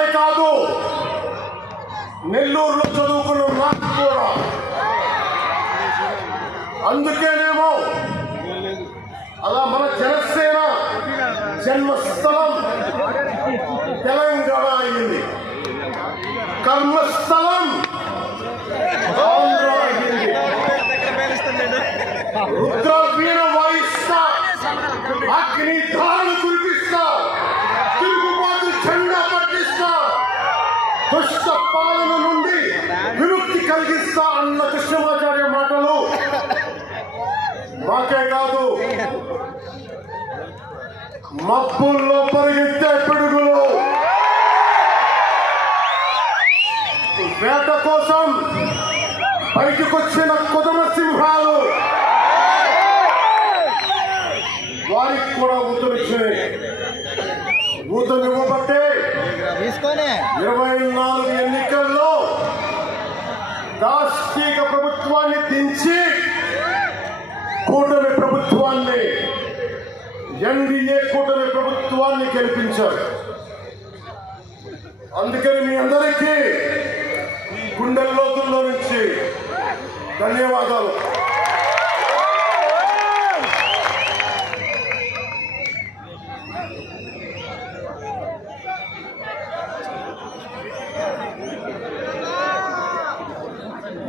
నాకే కాదు, నెల్లూరులో చదువుకున్న నాకు కూడా. అందుకేనేమో అలా మన జనసేన జన్మస్థలం తెలంగాణ అయింది, కర్మస్థలం ఆంధ్ర అయింది. రుద్ర వీణ వాయిస్తా, అగ్ని ధారణ కురిపిస్తా, తిరుగుబాటు జెండా పట్టిస్తా, దుష్ట పాలన నుండి విముక్తి కలిగిస్తా అన్న కృష్ణమాచార్య మాటలు మాకే కాదు, మబ్బుల్లో పరిగెత్తే పిడుగులు, వేట కోసం బయటకొచ్చిన కుదమ సింహాలు వారికి కూడా ఊతమిచ్చినాయి. ఊతమివ్వబట్టే 24 ఎన్నికల్లో రాష్ట్రీయ ప్రభుత్వాన్ని దించి కూటమి ప్రభుత్వాన్ని, ఎన్డీఏ కూటమి ప్రభుత్వాన్ని గెలిపించారు. అందుకని మీ అందరికీ గుండె లోతుల్లో నుంచి ధన్యవాదాలు.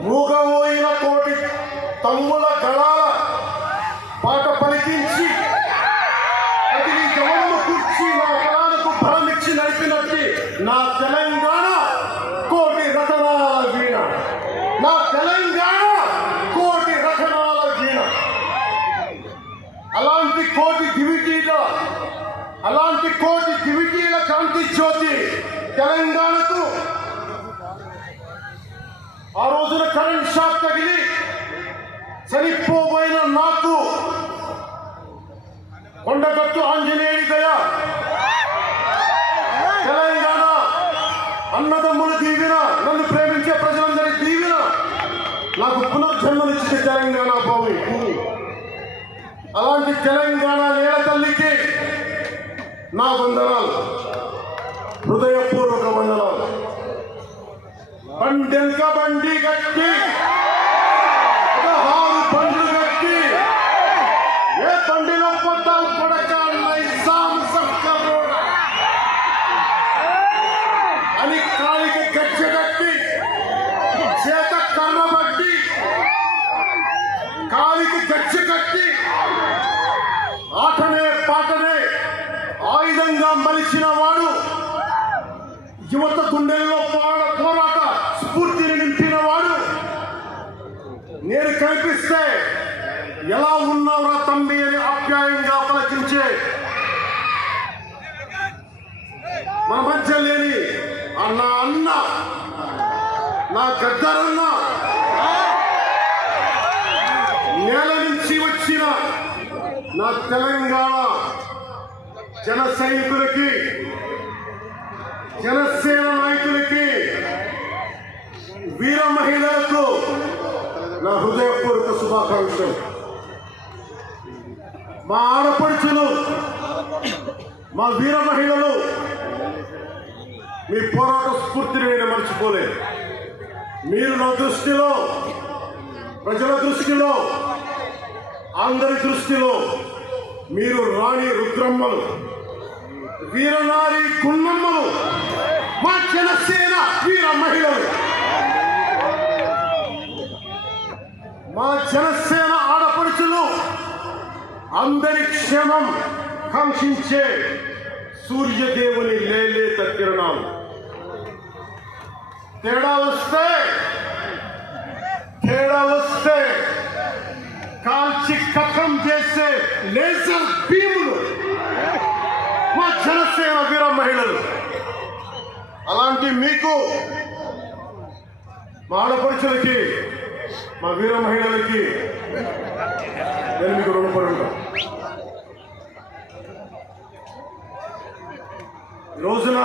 మూగబోయిన కోటి తమ్ముల గళాల పాట పలికించి అది నీ గమనము కూర్చి నా గళాలకు బలమిచ్చి నడిపినట్టు నా తెలంగాణ కోటి రతనాల వీణ, నా తెలంగాణ కోటి రతనాల వీణ. అలాంటి కోటి దివిటీల కాంతి జ్యోతి తెలంగాణకు ఆ రోజున కరెంట్ షాక్ తగిలి చనిపోబోయిన నాకు కొండగట్టు ఆంజనేయుడి దయ, తెలంగాణ అన్నదమ్ముల దీవెన, నన్ను ప్రేమించే ప్రజలందరి దీవెన నాకు పునర్జన్మనిచ్చింది తెలంగాణ భూమి. అలాంటి తెలంగాణ నేల తల్లికి నా వందనాలు, హృదయపూర్వక వందనాలు. బండెల్క బండి గట్టి 16 బండ్లు గట్టి ఏ బండిలో పోతాం కొడక నైజాం సర్కార్ అని కాలికి గచ్చె కట్టి, చేత కర్మ బట్టి కాలికి గచ్చె కట్టి, ఆటనే పాటనే ఆయుధంగా మలిచిన వాడు, యువత గుండెల్లో పోరాట స్ఫూర్తిని నింపిన వాడు, నేను కనిపిస్తే ఎలా ఉన్నావురా తమ్మి అని ఆప్యాయంగా పలకించే మన మధ్య లేని అన్న నా గద్దరన్న, నేల నుంచి వచ్చిన నా తెలంగాణ జన సైనికులకి, జనసేన నాయకులకి, వీర మహిళలకు నా హృదయపూర్వక శుభాకాంక్షలు. మా ఆడపడుచులు, మా వీర మహిళలు మీ పోరాట స్ఫూర్తిని నేను మర్చిపోలేదు. మీరు నా దృష్టిలో, ప్రజల దృష్టిలో, అందరి దృష్టిలో మీరు రాణి రుద్రమ్మలు, వీరనారి గున్నమ్మలు, మా జనసేన వీర మహిళలు, మా జనసేన ఆడపడుచులు, అందరి క్షేమం కాంక్షించే సూర్యదేవుని లేలేత కిరణాలు. తేడా వస్తే కాల్చి కథం చేసే లేజర్ భీములు మా జనసేన వీర మహిళలు. అలాంటి మీకు, మా ఆడపడుచులకి, మా వీర మహిళలకి నేను మీకు రుణపడి ఉంటాను. ఈ రోజున